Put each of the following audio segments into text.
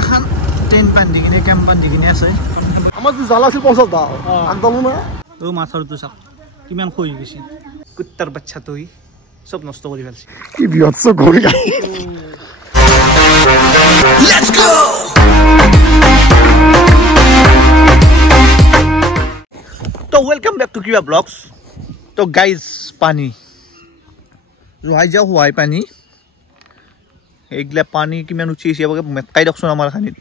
এখন টেন্ট বান্ধি কিনে কেম্প বান্ধি কিনে আছে আমাৰ যে জাল আছিল 50 দা আগদালো না ও মাথাৰটো চাওক কিমান খৈ গৈছে কুত্তাৰ বাচ্চা তই সব নষ্ট কৰি পেলাইছে কি বিয়ৎস গৰি লেটস গো তো ওয়েলকাম ব্যাক টু কিবা ব্লগস তো গাইজ পানি জহাই যাও হোৱাই পানি এইগলা পানি কিমান উঠি আছে বকে মেটকাই দকছন আমাৰ খানিত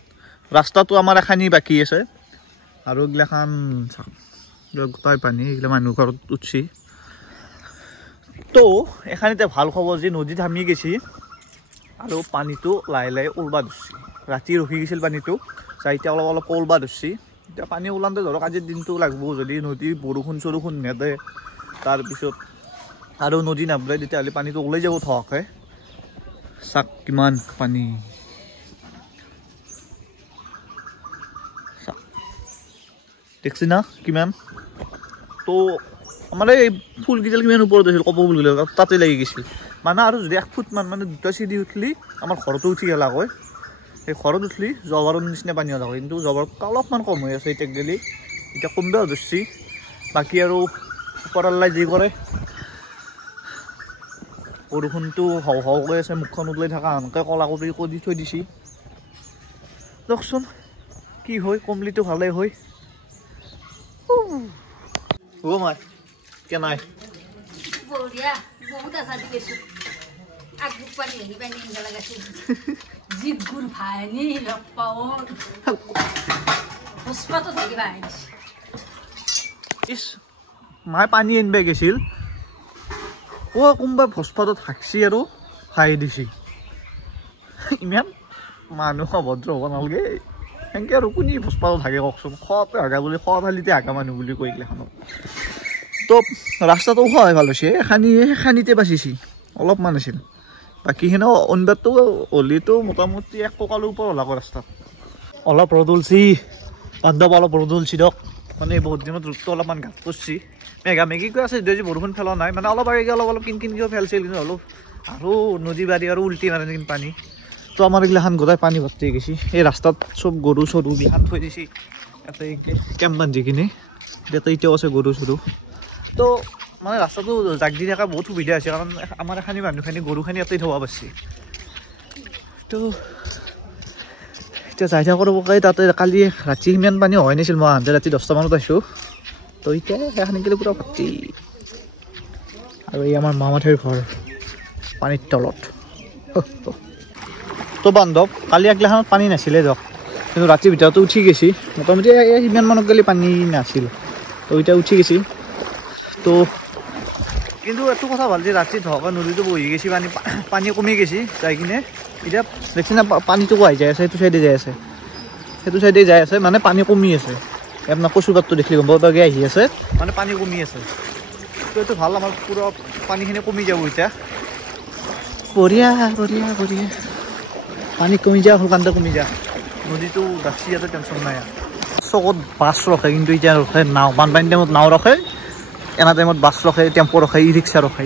ৰাস্তাটো আমাৰ খানি বাকি আছে আৰু এইগলা খান গোটাই পানি এইগলা মানুহ ঘৰত উঠছি তো এখানিতে ভাল খবৰ যে নদীত হামি গেছি আৰু পানীটো লাই লাই উলবা ধৰছি ৰাতি ৰখি গৈছিল পানীটো চাইতে অলপ অলপ উলবা ধৰছি এতিয়া পানী ওলানতে ধৰক আজিৰ দিনটো লাগব যদি নদী বৰষুণ চৰষুণ নেদে তাৰপিছত আৰু নদী নাবলে তেতিয়াহ'লে পানীটো ওলাই যাব থকে চাক কিমান পানী দেখছি না কিমান তো আমাৰ এই ফুল কিজাল কিমান ওপৰত আছিল কপ ফুল গিলা তাতে লাগি গৈছিল মানে আৰু যদি 1 ফুট মান মানে দুটা চিৰি উঠলি আমাৰ ঘৰতো উঠি গেলা হয় সেই ঘৰত উঠলি জবাৰৰ নিচিনা পানী ওলা হয় কিন্তু জবাৰ অলপমান কম হৈ আছে এতিয়া গেলি এতিয়া কমবে ধৰছি বাকী আৰু ওপৰলাই যি কৰে বৰষুণটো হাও হাও কৰি আছে মুখখন উলাই থকা আনকে কলা কৰি থৈ দিছি দেখচোন কি হয় কমলিটো ভালে হয় ও মাই কেনাই বঢ়িয়া বহুত আশা দিছো আগু পানি হেৰি পানি ইনগা লাগাছে জিত গুৰ ভাইনি লপাও হসপাতো দেখি ভাইনি ইস মাই পানী এনবে গেছিল ও কোনবা হসপাতো থাকছি আৰু খাই দিছি ইমান মানুহ অভদ্ৰ হ'ব নালগে এনেকে আৰু কোনি হসপাতো থাকে কওকচোন খতে হাগা বুলি খালিতে হাগা মানুহ বুলি কৈলে খানো তো ৰাস্তাটো হয় ভাল হৈছে খানিতে বাচিছি অলপমান আছিল বাকী হেন অনবাৰটো অলিটো মোটামুটি 1 ককালৰ ওপৰ ওলাব ৰাস্তাত অলপ ৰদুলছি বান্ধৱ অলপ ৰদুলছি দক মানে বহুত দিনত ৰূপটো অলপমান ঘাট কৰিছি মেঘা মেঘি কৈ আছে যদি বৰষুণ ফেলা নাই মানে অলপ আগে অলপ অলপ কিনকিনকৈ ফেলছিল কিন্তু অলপ আৰু নদী বাৰী আৰু উল্টি মাৰে কিন্তু পানী তো আমাৰ এইগিলাখান গোটাই পানী ভৰ্তি হৈ গৈছে এই ৰাস্তাত চব গৰু চৰু গিলাখান থৈ দিছি ইয়াতে কেম্প বান্ধি কিনে ইয়াতে এতিয়াও আছে গৰু চৰু তো মানে ৰাস্তাটো জাক দি থকা বহুত সুবিধা আছে কাৰণ আমাৰ এখানি মানুহখিনি গৰুখানি ইয়াতে থ'ব পাৰছি তো এতিয়া যাই থাকোঁ ৰ'ব তাতে কালি ৰাতি সিমান পানী হোৱাই নাছিল মই আনহাতে ৰাতি 10টা মানত আহিছোঁ তো এতিয়া সেইখানি গ'লে পূৰা ভৰ্তি আৰু এই আমাৰ মামাঠেৰ ঘৰ পানীৰ তলত তো বান্ধৱ কালি একগিলাখানত পানী নাছিলে দিয়ক কিন্তু ৰাতিৰ ভিতৰতো উঠি গৈছি মোটামুটি সিমান মানত গ'লে পানী নাছিল তো এতিয়া উঠি গৈছি তো কিন্তু এইটো কথা ভাল যে ৰাতি ধকা নদীটো বহি গৈছে পানী কমি গৈছে যাই কিনে এতিয়া দেখছি না পানীটো কোৱাই যাই আছে সেইটো চাইডে যাই আছে মানে পানী কমি আছে আপোনাৰ কচুপাতটো দেখিলে গম পাব আহি আছে মানে পানী কমি আছে তো এইটো ভাল আমাৰ পুৰা পানীখিনি কমি যাব এতিয়া বঢ়িয়া বঢ়িয়া বঢ়িয়া পানী কমি যা শুকানতে কমি যা নদীটো ডাকছি ইয়াতে টেনশ্যন নাই চকত বাছ ৰখে কিন্তু এতিয়া ৰখে নাও বানপানী টাইমত নাও ৰখে এনা টাইমত বাছ ৰখে টেম্পো ৰখে ই ৰিক্সা ৰখে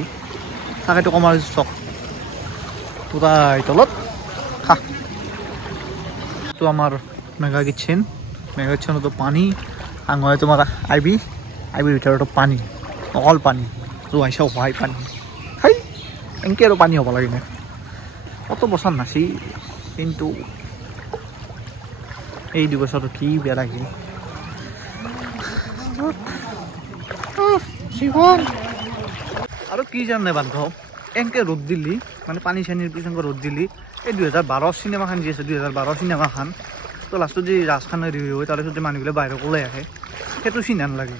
চাকেটো কমাৰ চক পূৰা তলত খা তো আমাৰ মেগা কিটচেনতো পানী আঙুৱাই তোমাৰ আইবিৰ ভিতৰতো পানী অকল পানী জোৱাইছা হোৱাই পানী খাই এনেকৈ আৰু পানী হ'ব লাগে কত বছৰ নাছি কিন্তু এই 2 বছৰটো কি বেয়া লাগিল আৰু কি জানে বান্ধৱ এনেকৈ ৰ'দ দিলি মানে পানী চানীৰ পিছনকৈ ৰ'দ দিলি এই 2012 চিনেমাখন যি আছে 2012 চিনেমাখন তো লাষ্টত যে ৰাজখান হেৰি হয় তাৰপিছত যে মানুহবিলাক বাহিৰত ওলাই আহে সেইটো চিনা নালাগে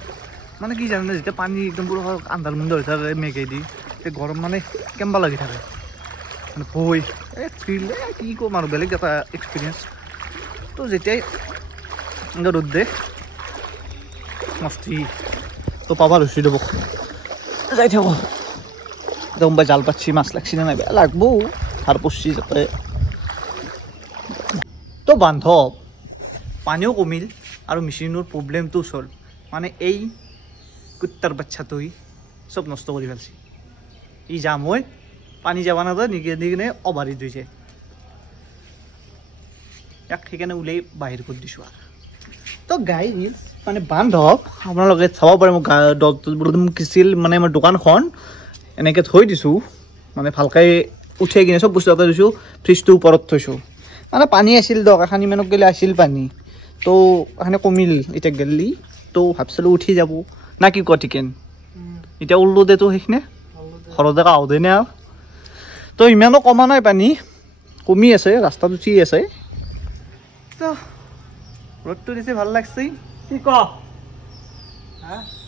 মানে কি জানে যেতিয়া পানী একদম পুৰা আন্ধাৰ মুন্ধাৰ হৈ থাকে মেঘেদি এই গৰম মানে কেম্বা লাগি থাকে মানে ভয় ফিল কি ক'ম আৰু বেলেগ এটা এক্সপিৰিয়েঞ্চ তো যেতিয়াই এনেকৈ ৰ'দ দে মস্তি তো পাবা ৰচি দেব যাই থাকো একদম জাল পাচ্ছি মাছ লাগছি না নাই বেয়া লাগবো আর পড়ছি যাতে তো বান্ধৱ পানীও কমিল আৰু মেচিনৰ প্ৰব্লেমটো চল মানে এই কুত্তাৰ বাচ্চাটোই সব নষ্ট কৰি ফেলছি ই যাম হয় পানী যাবা নাযায় নিকে কিনে অভাৰি দিছে ইয়াক সেইকাৰণে উলিয়াই বাহিৰ কৰি দিছোঁ আৰু তো গাইজ মানে বান্ধৱ আপোনালোকে চাব পাৰে মোক কিছিল মানে মই দোকানখন এনেকৈ থৈ দিছোঁ মানে ভালকৈ উঠাই কিনে চব বস্তু এটা দিছোঁ ফ্ৰিজটোৰ ওপৰত থৈছোঁ মানে পানী আছিল দক এখন ইমানক গ'লে আছিল পানী তো এখানে কমিল এতিয়া গেলি তো ভাবছিলোঁ উঠি যাব না কি কোৱা টিকেন এতিয়া উল্লো দেতো সেইখিনি ঘৰতে কাহোঁতে নে আৰু তো ইমানো কমা নাই পানী কমি আছে ৰাস্তাত উঠি আছে তো ৰ'দটো দিছে ভাল লাগছে কি ক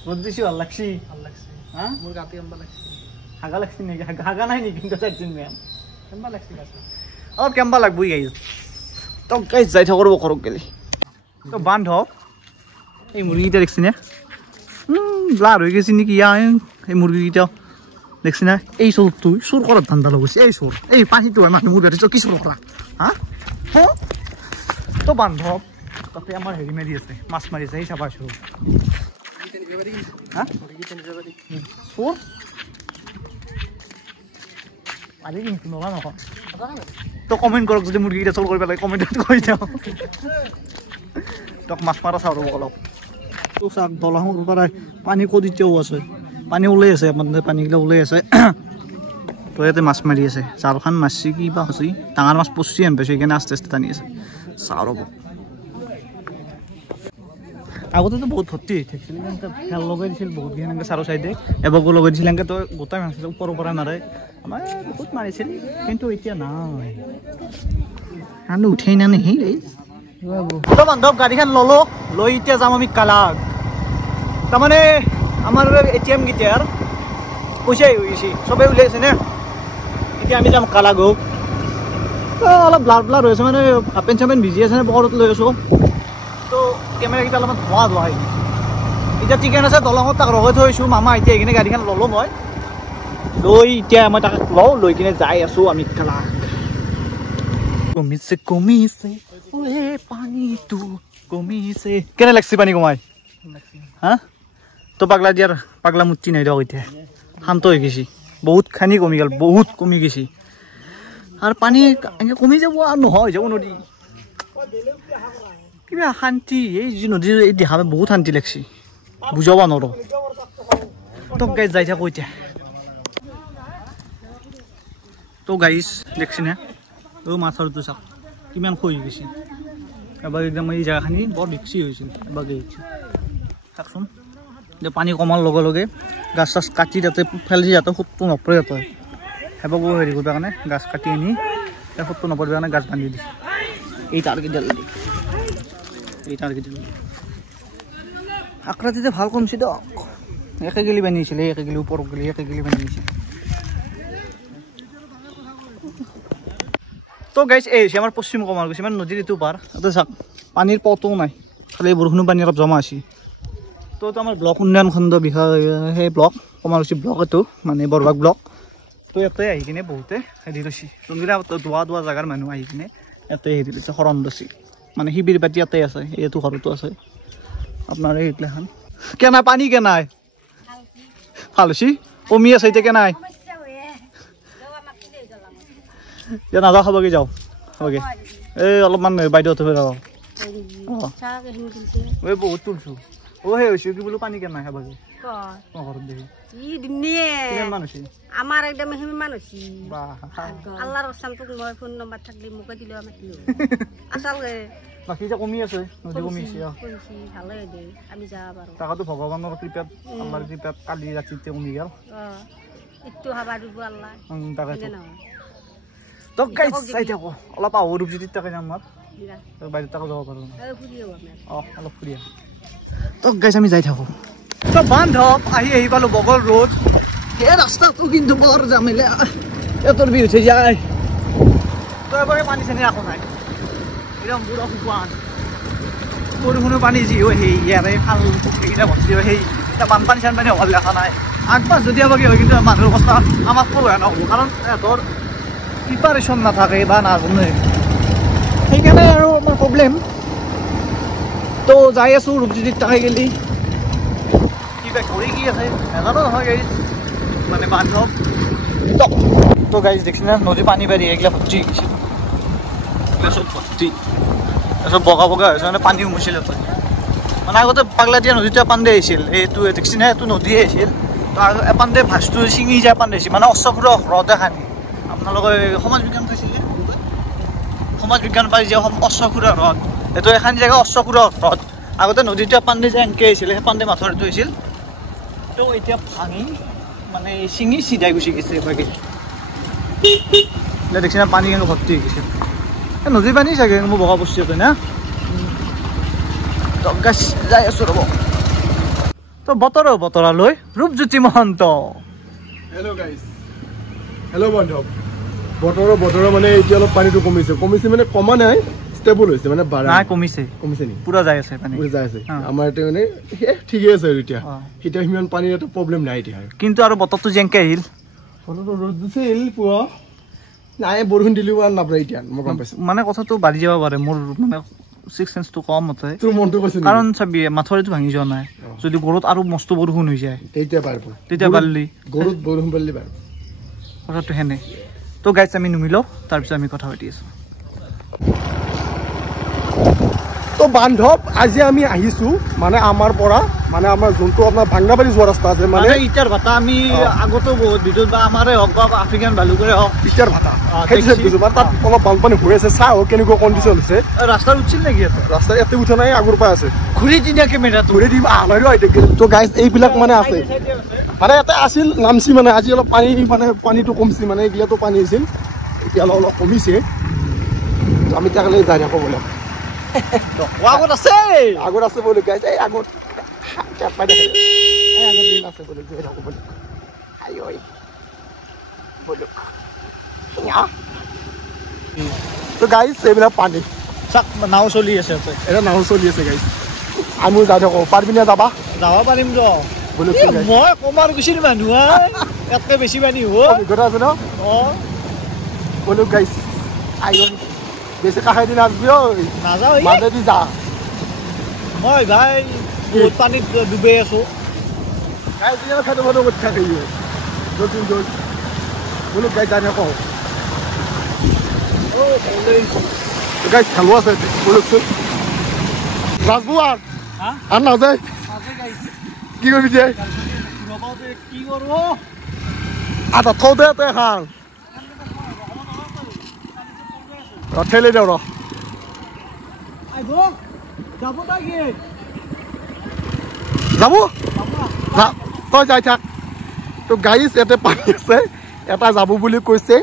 ৰ'দ দিছে ভাল লাগছি হা মোৰ গাতে আম্বা লাগছি হাগা লাগছি নেকি হাগা নাই নেকি কিন্তু একদিন মেম কেম্বা লাগছি অলপ কেম্বা লাগবই গাইজ তো গাইজ যাই থাকো ৰ'ব ঘৰত গেলি তো বান্ধৱ এই মুৰ্গীকেইটা দেখছি নে ব্লাৰ হৈ গৈছে নেকি এই মুৰ্গীকেইটা দেখছি না এই চোৰটো চোৰ কৰাত ধান্দা লগৈছে এই চোৰ এই পানীটো হয় মানুহ মুৰ্গী কি চোৰ কৰা হা তো বান্ধৱ তাতে আমাৰ হেৰি মাৰি আছে মাছ মাৰি আছে সেই চাবাইছোঁ হা চোৰ আজি কিন্তু নলা নকওঁ তো কমেণ্ট কৰক যদি মুৰ্গীকেইটা চোৰ কৰি পেলাই কমেণ্টত কৈ যাওঁ তোক মাছ মাৰা চাওঁ ৰ'ব অলপ তো চাওক দলঙৰ পৰা পানী ক'ত এতিয়াও আছে পানী ওলাই আছে আপোনাৰ পানীগিলা ওলাই আছে তো ইয়াতে মাছ মাৰি আছে জালখন মাছছি কিবা হৈছে ডাঙৰ মাছ পচি আন পাইছোঁ সেইকাৰণে আস্তে আস্তে টানি আছে চাওঁ ৰ'ব আগতেতো বহুত ভৰ্তি হৈ থাকিছিল এনেকৈ খেল লগাই দিছিল বহুতখিনি এনেকৈ চাৰো চাইডে এবাৰকো লগাই দিছিল এনেকৈ তই গোটাই মাৰিছিল ওপৰৰ পৰা মাৰে আমাৰ বহুত মাৰিছিল কিন্তু এতিয়া নাই আমি উঠাই নানে সেই তো বান্ধৱ গাড়ীখন ল'লোঁ লৈ এতিয়া যাম আমি কালাগ তাৰমানে আমাৰ ATM কেইটাৰ পইচাই হৈ গৈছে চবেই উলিয়াইছে নে এতিয়া আমি যাম কালাগক অলপ ব্লাৰ ব্লাৰ হৈ আছে মানে হাফ পেণ্ট চাফ পেণ্ট ভিজি আছে পকেটত লৈ আছোঁ তো কেমেৰাকেইটা অলপমান ধোঁৱা ধোঁৱা হৈ এতিয়া ঠিকেন আছে দলঙত তাক ৰখাই থৈছোঁ মামা এতিয়া এইখিনি গাড়ীখন ল'লোঁ মই লৈ এতিয়া মই তাক লওঁ লৈ কিনে যাই আছোঁ আমি কালাগ কমিছে কমিছে পানীটো কমিছে কেনে লাগছে পানী কমাই হা তো পাগলা দিয়াৰ পাগলা মূৰ্তি নাই দিয়ক এতিয়া শান্ত হৈ গৈছে বহুত খানি কমি গ'ল বহুত কমি গৈছে আৰু পানী এনেকৈ কমি যাব আৰু নহয় যাব নদী কিবা শান্তি এই যি নদীৰ এই দেখা বহুত শান্তি লাগছে বুজাব নোৱাৰোঁ তো গাইজ যাই থাকোঁ এতিয়া তো গাইজ দেখছি নে মাথাৰটো চাওক কিমান খহি গৈছে এবাৰ একদম এই জেগাখিনি বৰ ৰিক্সি হৈছিল এবাৰ গৈছে চাওকচোন এতিয়া পানী কমাৰ লগে লগে গাছ চাছ কাটি তাতে ফেলি যাতে সোঁতটো নপৰে যাতে সেইবাকো হেৰি কৰিব কাৰণে গাছ কাটি আনি সোঁতটো নপৰিবৰ কাৰণে গাছ বান্ধি দিছে এই তাৰকেইডাল দি এই তাৰকেইডাল আকৰাতিতে ভাল কমছে দিয়ক একে গেলি বান্ধিছিলে একে গেলি ওপৰত গেলি একে গেলি বান্ধিছে তো গাইজ এই হৈছে আমাৰ পশ্চিম কমাৰ গৈছে মানে নদীৰ এইটো পাৰ তাতে চাওক পানীৰ পটো নাই খালি বৰষুণৰ পানী অলপ জমা আছে তো আমাৰ ব্লক উন্নয়ন খণ্ড বিষয় সেই ব্লক কমাৰকুছি ব্লক এইটো মানে বৰবাগ ব্লক তো ইয়াতে আহি কিনে বহুতে হেৰি লৈছে যোনবিলাক দোৱা দোৱা জেগাৰ মানুহ আহি কিনে ইয়াতে হেৰি লৈছে শৰণ লৈছে মানে শিবিৰ পাতি ইয়াতে আছে এইটো ঘৰতো আছে আপোনাৰ এইগিলাখান কেনাই পানী কেনাই ভাল হৈছে কমি আছে এতিয়া কেনাই এতিয়া নাযাওঁ খাবগৈ যাওঁ খাবগৈ এই অলপমান বাইদেউহঁতৰ পৰা অঁ এই বহুত তুলছোঁ সেই হৈছে কি বোলো পানী কেনাই খাবগৈ ঘৰত দেখি কিমান হৈছে আমাৰ একদম সিমান হৈছে আল্লাহৰ কসমটোক মই ফোন নম্বৰ থাকিলে মোকে দিলে আচলতে বাকী এতিয়া কমি আছে নদী কমিছে ভালে দে আমি যাব পাৰোঁ তাকাতো ভগৱানৰ কৃপাত আল্লাহৰ কৃপাত কালি ৰাতিতে কমি গ'ল এইটো হাবা দিব আল্লাহ তাকেতো তো গাইজ চাই থাকোঁ অলপ আহোঁ ৰূপজ্যোতিত তাকে যাম আমাৰ বাইদেউ তাকো যাব পাৰোঁ অঁ অলপ ফুৰি আহোঁ তো গাইজ আমি যাই থাকোঁ তো বান্ধৱ আহি পালোঁ বগল ৰোড এই ৰাস্তাটো কিন্তু বৰ জামেলা এতৰ বিল উঠি যায় তো এবাৰে পানী চানী ৰাখোঁ নাই একদম বুঢ়া শুকান বৰষুণৰ পানী যি হয় সেই ইয়াৰে খাল পুখুৰীকেইটা ভৰ্তি হয় সেই এতিয়া বানপানী চানপানী হোৱাৰ দেখা নাই আগবাৰ যদি আবাৰ কি হয় কিন্তু মানুহৰ কথা আমাক ক'ব নহ'ব কাৰণ সিহঁতৰ প্ৰিপাৰেশ্যন নাথাকে বা নাজানে সেইকাৰণে আৰু আমাৰ প্ৰব্লেম তো যাই আছোঁ ৰূপজ্যোতিত তাকে গেলি কিবা কৰি কি আছে নাজানো নহয় গাইজ মানে বান্ধৱ তো গাইজ দেখছি না নদী পানী বাঢ়ি এইগিলা ভৰ্তি গৈছে চব ভৰ্তি তাৰপিছত বগা বগা হৈছে মানে পানী উমিছিল তাতে মানে আগতে পাগলাদিয়া নদীটো এপান্দে আহিছিল এইটো দেখিছি নে এইটো নদী আহিছিল তো এপান্দে ভাঁজটো ছিঙি যায় এপান্দে আহিছিল মানে অশ্বক্ষুৰ হ্ৰদ এখানি আপোনালোকে সমাজ বিজ্ঞান পাইছিলে সমাজ বিজ্ঞান পাই যে অশ্বক্ষুৰ হ্ৰদ এইটো এখন জেগা অশ্বক্ষুৰ হ্ৰদ আগতে নদীটো এপান্দে যে এনেকৈ আহিছিল সেইপান্দে মাথৰিটো হৈছিল তো এতিয়া ভাঙি মানে ছিঙি চিধাই গুচি গৈছে এভাগে দেখছি না পানী কেনেকৈ ভৰ্তি হৈ গৈছে নদীৰ পানী চাগে মোৰ বগা বস্তু আছে না গাছ যাই আছো ৰ'ব তো বতৰালৈ Rupjyoti Mahanta hello' guys hello' বান্ধৱ বতৰৰ মানে এতিয়া অলপ পানীটো কমিছে মানে কমা নাই ষ্টেবল হৈছে মানে নাই কমিছে নি পুৰা যাই আছে পানী পুৰা যাই আছে আমাৰ এতিয়া মানে ঠিকেই আছে আৰু এতিয়া সিমান পানীৰ এটা প্ৰব্লেম নাই এতিয়া কিন্তু আৰু বতৰটো যেনেকৈ আহিল বতৰটো ৰ'দ দিছিল পুৱা নাই বৰষুণ দিলেও আৰু নাপায় এতিয়া মই গম পাইছোঁ মানে কথাটো বাঢ়ি যাব পাৰে মোৰ মানে ছিক্স চেন্সটো কম মতে তোৰ মনটো কৈছে কাৰণ চাবি মাথৰিটো ভাঙি যোৱা নাই যদি গৰুত আৰু মস্ত বৰষুণ হৈ যায় তেতিয়া পাৰিব তেতিয়া পাৰিলি গৰুত বৰষুণ পাৰিলে পাৰিব কথাটো সেনে তো গাইছ আমি নুমিলোঁ তাৰপিছত আমি কথা পাতি আছোঁ তো বান্ধৱ আজি আমি আহিছোঁ মানে আমাৰ পৰা মানে আমাৰ যোনটো আপোনাৰ ভাংগাবাৰী যোৱা ৰাস্তা আছে মানে ইটাৰ ভাটা আমি আগতো বহুত ভিডিঅ'ত বা আমাৰে হওক বা আফ্ৰিকান ভালুকৰে হওক ইটাৰ ভাটা সেইটো মানে তাত অলপ বানপানী হৈ আছে চাওঁ কেনেকুৱা কণ্ডিশ্যন হৈছে ৰাস্তাত উঠিছিল নেকি ৰাস্তা ইয়াতে উঠা নাই আগৰ পৰা আছে ঘূৰি দি দিয়া কেমেৰাটো ঘূৰি দিম তো গাইজ এইবিলাক মানে আছে মানে ইয়াতে আছিল নামচি মানে আজি অলপ পানীটো কমছি মানে এইগিলাতো পানী আছিল এতিয়া অলপ কমিছে আমি তাকলৈ যাই থাকোঁ বোলে আগত আছে বোলে গাইজ এই আগত পাই থাকে আগত দিন আছে বোলে গৈ থাকোঁ বোলে বোলো তো গাইজ এইবিলাক পানী চাক নাও চলি আছে এটা নাও চলি আছে গাইজ আমিও যাই থাকোঁ পাৰিবিনে যাবা যাব পাৰিম ৰ বোলো মই কমাৰ গুচিৰ মানুহ ইয়াতকৈ বেছি পানী হ'ব অভিজ্ঞতা আছে ন অঁ বোলো গাইজ বেছি কাষে দিন আসবি ঐ নাযাওঁ মাজেদি যা মই ভাই বহুত পানীত ডুবাই আছোঁ গাইজ খাদ্য ফটো কৰি থাকে বোলো গাইজ যাই থাকোঁ গাইজ খেলো আছে বোলকচোন নাচবো আৰু নাযায় কি কৰিবি দিয়ে কি কৰোঁ আটা থৌ দে তই এখন ঠেলি দিওঁ ৰ যাব লাগে যাব তই যাই থাক তো গাইজ ইয়াতে পানী আছে এটা যাব বুলি কৈছে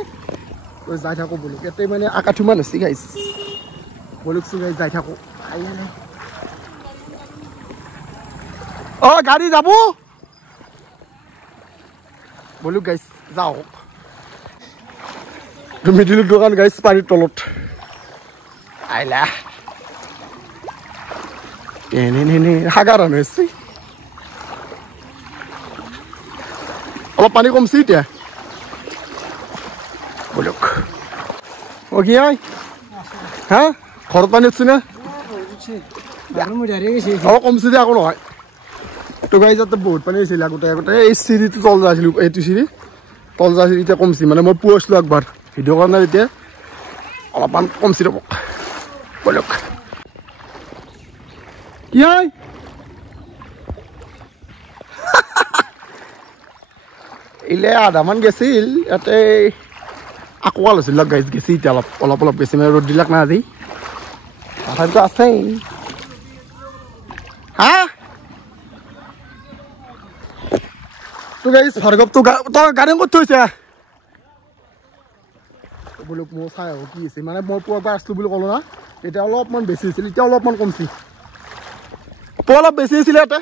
তই যাই থাকোঁ বোলো ইয়াতে মানে আকাঠুমান হৈছে গাইজ বোলকচোন গাইজ যাই থাকোঁ অঁ গাড়ী যাব বোলো গাইজ যাওক তুমি দিলো দোকান গাইজ পানীৰ তলত আইলা সাগাৰণ হৈছে অলপ পানী কমছি এতিয়া বোলক অ কি হয় হা ঘৰত পানী উঠছে না অলপ কমছি দে আকৌ নহয় তো গাইজ ইয়াতে বহুত পানী হৈছিল আগতে এই চিৰিটো তল যাই আছিলোঁ এইটো চিৰি তল যাই আছিল এতিয়া কমছি মানে মই পুৱা আছিলোঁ একবাৰ ভিডিঅ' কৰা নাই এতিয়া অলপমান কমছি ৰ'ব বোলক কি হয় ইলে আধামান গেছিল ইয়াতে আকোৱাল হৈছিল গাইজ গেছি এতিয়া অলপ গেছি মানে ৰ'দ দিলাক না আজি তথাপিতো আছেই হা তো গাইজ ভাৰ্গৱ তো তই গাড়ী ক'ত থৈছে বোলো মই চাই আহোঁ কি হৈছে মানে মই পুৱাৰ পৰা আছিলোঁ বুলি ক'লোঁ না এতিয়া অলপমান বেছি হৈছিল এতিয়া অলপমান কমছি পুৱা অলপ বেছি হৈছিলে ইয়াতে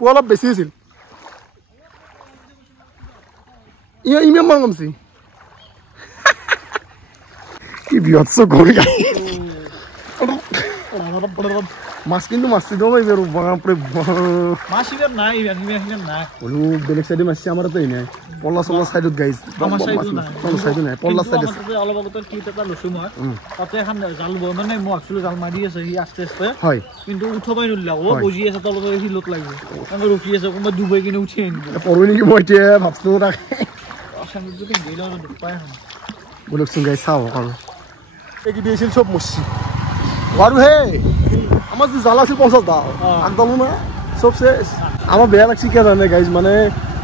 পুৱা অলপ বেছি হৈছিল ইমান কমছি কি বিহৎস ঘূৰি মাছ কিন্তু মাছটো দিওঁ এইবাৰ মাছ ইমান নাই বোলো বেলেগ চাইডে মাছছে আমাৰ তাতে নাই পল্লা চল্লা চাইডত গাইজ চাইডো নাই পল্লা চাইড আছে অলপ আগতে ক্লিপ এটা লৈছোঁ মই তাতে এখন জাল মানে মই ভাবিছিলোঁ জাল মাৰি আছে সি আস্তে আস্তে হয় কিন্তু উঠাবই নলাক বজি আছে তলত শিলত লাগিব ৰখি আছে কোনোবা ডুবাই কিনে উঠি আনিব পঢ়ো নেকি মই এতিয়া ভাবছিলোঁ তাকে দুখ পাই বোলকচোন গাই চাওঁ আৰু এইকেইটা আছিল চব মচি আৰু হে আমাৰ যে জাল আছিল 50 ডাল আগদালো না চব শেষ আমাৰ বেয়া লাগছে কিয় জানে গাইজ মানে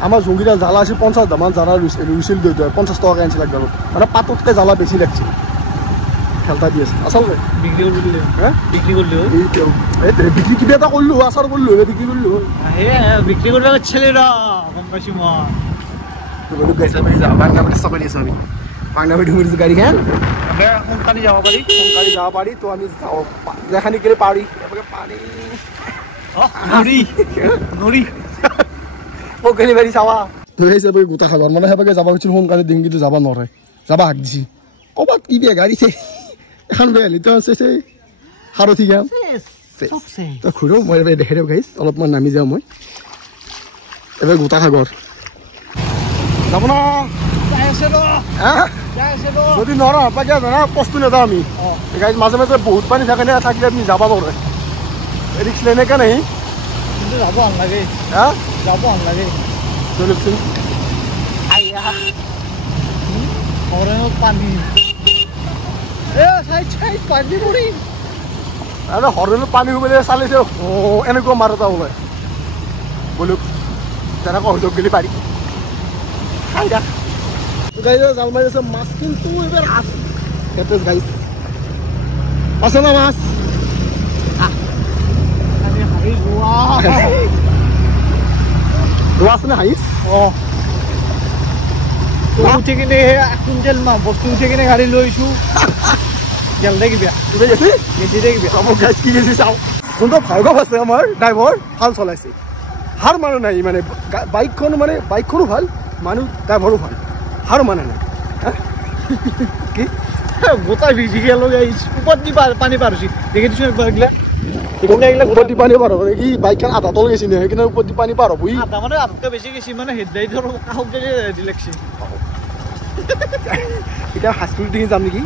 আমাৰ জংগীটা জালা আছিল 50 দামান জালা ৰুইছিল 50 টকা আনিছিল একদালত মানে পাততকে জালা বেছি লাগছে খেলতা দি আছে আচলতে বিক্রি করলি হ্যাঁ বিক্রি করলি এই বিক্রি কিবা এটা করলো আচার করলো বিক্রি করলো হে বিক্রি করবে ছেলেরা কম বেশি মা তো গাইজ আমি যাব বাংলাদেশ সবাই আছে আমি বাংলাদেশ ঢুমির গাড়ি খান আমরা কোনখানে যাব পারি গাড়ি যাব পারি তো আমি যাও যেখানে গেলে পারি এবারে পারি নরি নরি ও গেলি বাড়ি যাওয়া তো এই সব গোটা খাবার মানে হেবাকে যাব কিছু ফোন করে দিন কিন্তু যাব নরে যাবা হাক দিছি কবাত কি বে গাড়িতে এখন বেলি তো আছে হারথি গাম তো খুঁড়ো মই দেখে দেব গাইছ অলপমান নামি যাওঁ মই এবাৰ গোটা সাগৰ যাব না যাই আছে ৰ যাই আছে ৰ যদি নৰ পাকে জানা পস্তু নেযাওঁ আমি গাইছ মাজে মাজে বহুত পানী থাকে না থাকিলে আপুনি যাব পাৰে ৰিক্স লেনে কা নাই কিন্তু যাব নালাগে হা যাব নালাগে চলকচোন আইয়া হরেনত পানী এ চাই চাই পানী পৰি আৰে হৰেনত পানী উবলে চালিছে ও এনেকুৱা মাৰতা ওলাই বলুক তেনেকুৱা হৈ গেলি পাৰি খাইদা গাইজ জাল মাৰি আছে মাছ কিন্তু এবাৰ আছ কেটেছ গাইজ আছে না মাছ আমি হাৰি গোৱা আছে না হাইছ উঠি কিনে কুইণ্টেল মাহ বস্তু উঠি কিনে গাড়ী লৈছোঁ গেল দে কিবা গেছি গেছি দে কিবা আমার গাছ কি গেছি চাও কিন্তু ভার্গব আছে আমার ড্রাইভার ভাল চলাইছে হার মানে নাই মানে বাইকখনো ভাল মানুষ ড্রাইভারও ভাল হার মানে নাই কি গোটা ভিজি গেল উপর দি পানী পারছি দেখে দিছো একবার এগুলা উপর দি পানি পার হবে কি বাইকখান আধা তল গেছি না এখানে উপর দি পানি পার হবো আধা মানে আধা বেশি গেছি মানে হেডলাই ধর কাহক দিয়ে লাগছি এটা হাসপাতাল দিকে যাম নাকি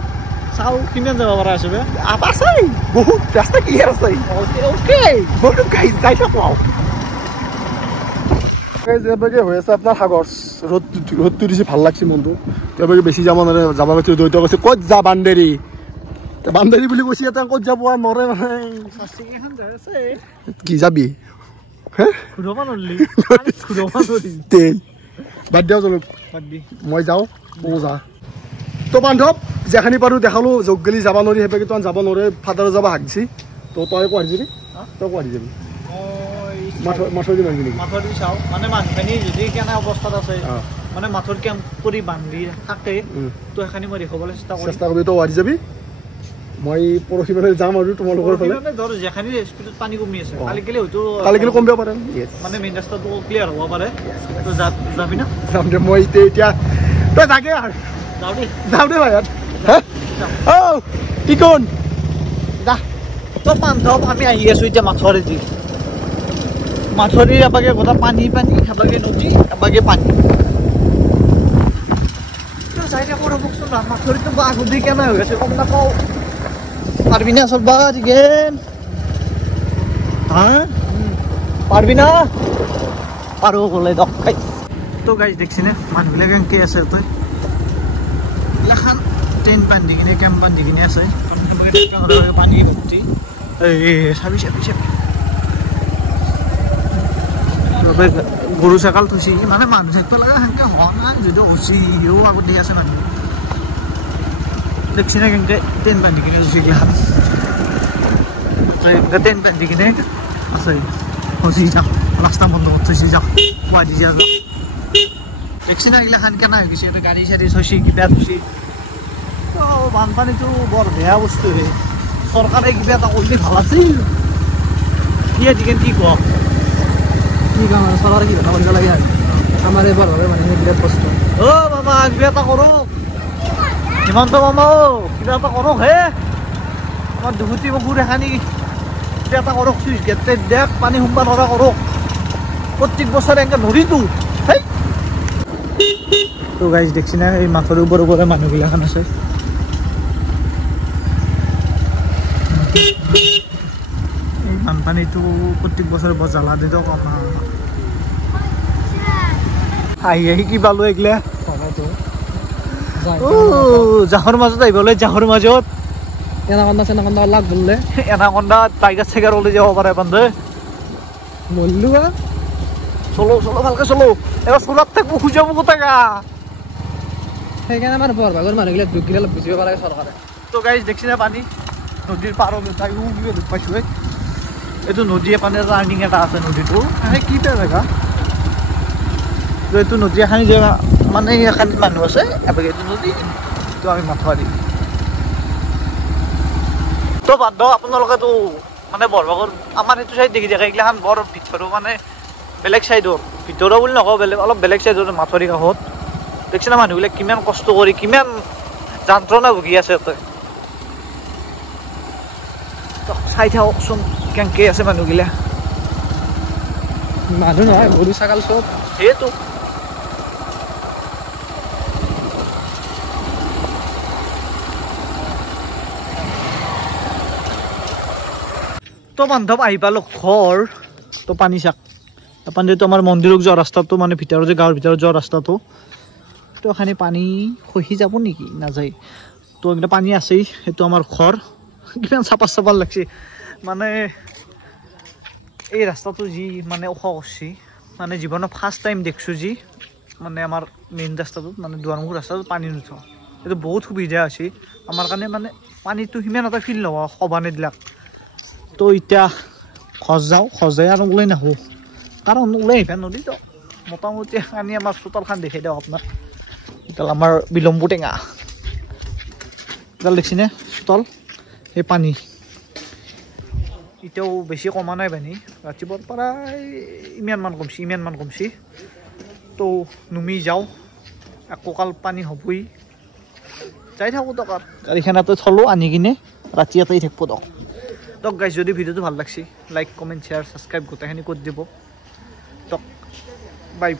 চাও কিমান যাব পৰা আছে বে আছে বহুত ৰাস্তা ক্লিয়াৰ আছে ওকে বহুত গাইজ যাই থাকো যেভাবে হৈ আছে আপোনাৰ সাগৰ ৰ'দটো দিছে ভাল লাগছে মনটো তেতিয়ালৈকে বেছি যাব নোৱাৰে যাব গৈছে দৈত কৈছে ক'ত যা বান্দেৰী বান্দেৰী বুলি কৈছে এটা ক'ত যাব নৰে মানে কি যাবি ঘূৰাব নোৱাৰিলি ঘূৰাব নোৱাৰি বাদ দিয়ক জলক মই যাওঁ ময়ো যা তো বান্ধৱ যেখানি পাৰোঁ দেখালোঁ যোগ গেলি যাব নোৱাৰি সেইভাগে তই যাব নোৱাৰে ফাদাৰে যাব হাক দিছি তো তই কোৱাৰি যাবি তই কোৱাৰি যাবি মাথৰ দি মাৰিবি নেকি মাথৰ দি চাওঁ মানে মানুহখিনি যদি কেনে অৱস্থাত আছে মানে মাথৰ কেম্প কৰি বান্ধি থাকে তো সেইখিনি মই দেখুৱাবলৈ চেষ্টা কৰিবি তই ৱাৰি যাবি মই পৰহি মানে যাম আৰু তোমালোকৰ ফালে ধৰ যেখানি স্পীডত পানী কমি আছে কালি গেলি কমিব পাৰে মানে মেইন ৰাস্তাটো ক্লিয়াৰ হ'ব পাৰে তো যাবি না যাম দে মই এতিয়া তই যাগে আৰু যাওঁ দে ভাই কি কোন যা তো বান্ধৱ আমি আহি আছোঁ এতিয়া মাথৰেদি মাথৰিৰ এবাগে গোটা পানী পানী এবাগে নদী এবাগে পানী যাই থাকোঁ ৰ'বকচোন মাথৰিটো আগতে কেনে হৈ আছে গম নাপাওঁ পাৰবি না চলবা টিকেন হা পাৰবি না পাৰো গ'লে দক খাই তো গাইজ দেখছিনে মানুহবিলাক কেনেকৈ আছে তই এইগিলাখান টেণ্ট বান্ধি কিনে কেম্প বান্ধি কিনে আছে পানী ভৰ্তি এই চাবি চাবি চাবি গৰু ছাগাল থৈছে মানে মানুহ থাকিব লাগে সেনেকৈ হোৱা নাই যদিও হৈছে সিও আগত দি আছে মানুহ দেখছি না কেনেকৈ টেণ্ট বান্ধি কিনে থৈছে এইগিলাখান এনেকৈ টেণ্ট বান্ধি কিনে আছে হৈছে যাওক ৰাস্তা বন্ধ কৰি থৈছে যাওক গুৱাহাটী যা যাওক দেখছি না এইগিলাখান কেনে হৈ গৈছে গাড়ী চাড়ী থৈছে কিবা থৈছে বানপানীটো বৰ বেয়া বস্তু হে চৰকাৰে কিবা এটা কৰিলে ভাল আছিল কি আজিকালি কি কওক কি কাম আৰু চৰকাৰে কি কথা কৰিব লাগে আমাৰ এইবাৰ ভাবে মানে বিৰাট কষ্ট মামা কিবা এটা কৰক হিমন্ত মামা কিবা এটা কৰক হে আমাৰ দুগুটি মগুৰ এখানি কিবা এটা কৰক চুইচ গেট দেখ পানী সোমবা নৰা কৰক প্ৰত্যেক বছৰে এনেকৈ নদীটো হেই তো গাইজ দেখছি না এই মাথৰ ওপৰে ওপৰে মানুহগিলাখান আছে এই বানপানীটো প্ৰত্যেক বছৰে বৰ জ্বালা দি দিয়ক আহি আহি কি পালো এইগিলা জাহৰ মাজত আহিবলৈ জাহৰ মাজত এনাকন্দা লাগ বললে এনাকন্দা টাইগাৰ চেগাৰ ওলাই যাব পাৰে বান্ধে মল্লু চলো ভালকে চলো এবাৰ চলাত থাকবো খুঁজাবো কোথাকা সেইকাৰণে আমাৰ বৰভাগৰ মানুহগিলাক দুখগিলা অলপ বুজিব পাৰে চৰকাৰে তো গাইজ দেখছি না পানী নদীৰ পাৰত তাই দুখ পাইছোঁ এইটো নদীয়ে পানীৰ টাৰ্ণিং এটা আছে নদীটো সেই কি জেগা তো এইটো নদী এখানি জেগা মানে এখানি মানুহ আছে এবাৰ এইটো নদী তো আমি মাথোৱাৰী তো বান্ধ আপোনালোকেতো মানে বৰভাগৰ আমাৰ সেইটো চাইড দেখি থাকে এইগিলাখান বৰ ভিতৰো মানে বেলেগ চাইডৰ ভিতৰৰ বুলি নকওঁ বেলেগ অলপ বেলেগ চাইডৰ মাথোৱাৰী কাষত দেখছি না মানুহবিলাক কিমান কষ্ট কৰি কিমান যন্ত্ৰণা ভুগি আছে ইয়াতে চাই থাকচোন কেনেকৈ আছে মানুহগিলা মানুহ নহয় গৰু ছাগাল চব সেইটো তো বান্ধৱ আহি পালোঁ ঘৰ তো পানী চাক পানীটো আমাৰ মন্দিৰত যোৱা ৰাস্তাটো মানে ভিতৰত যে গাঁৱৰ ভিতৰত যোৱা ৰাস্তাটো তো এখানি পানী খহি যাব নেকি নাযায় তো এইকেইটা পানী আছেই সেইটো আমাৰ ঘৰ কিমান চাপা লাগছে মানে এই ৰাস্তাটো যি মানে ওখ কৰিছে মানে জীৱনত ফাৰ্ষ্ট টাইম দেখছোঁ যি মানে আমাৰ মেইন ৰাস্তাটোত মানে দুৱাৰমুখ ৰাস্তাটোত পানী নুঠোৱা এইটো বহুত সুবিধা হৈছে আমাৰ কাৰণে মানে পানীটো সিমান এটা ফিল নহয় সবানেবিলাক তো এতিয়া খজ যাই আৰু ওলাই নাহোঁ কাৰণ ওলাই আহিবা নদীতো মোটামুটি আনি আমাৰ চোতালখন দেখাই দিওঁ আপোনাক এডাল আমাৰ বিলম্বু টেঙা এডাল দেখিছেনে চোতাল সেই পানী এতিয়াও বেছি কমা নাই পানী ৰাতিপুৱাৰ পৰাই ইমানমান কমছি তো নুমি যাওঁ একোকাল পানী হ'বই যাই থাকোঁ দক আৰু গাড়ীখনতে থলোঁ আনি কিনে ৰাতি ইয়াতেই থাকিব দক গাইজ যদি ভিডিঅ'টো ভাল লাগছে লাইক কমেণ্ট শ্বেয়াৰ ছাবস্ক্ৰাইব গোটেইখিনি কৰি দিব দক বাই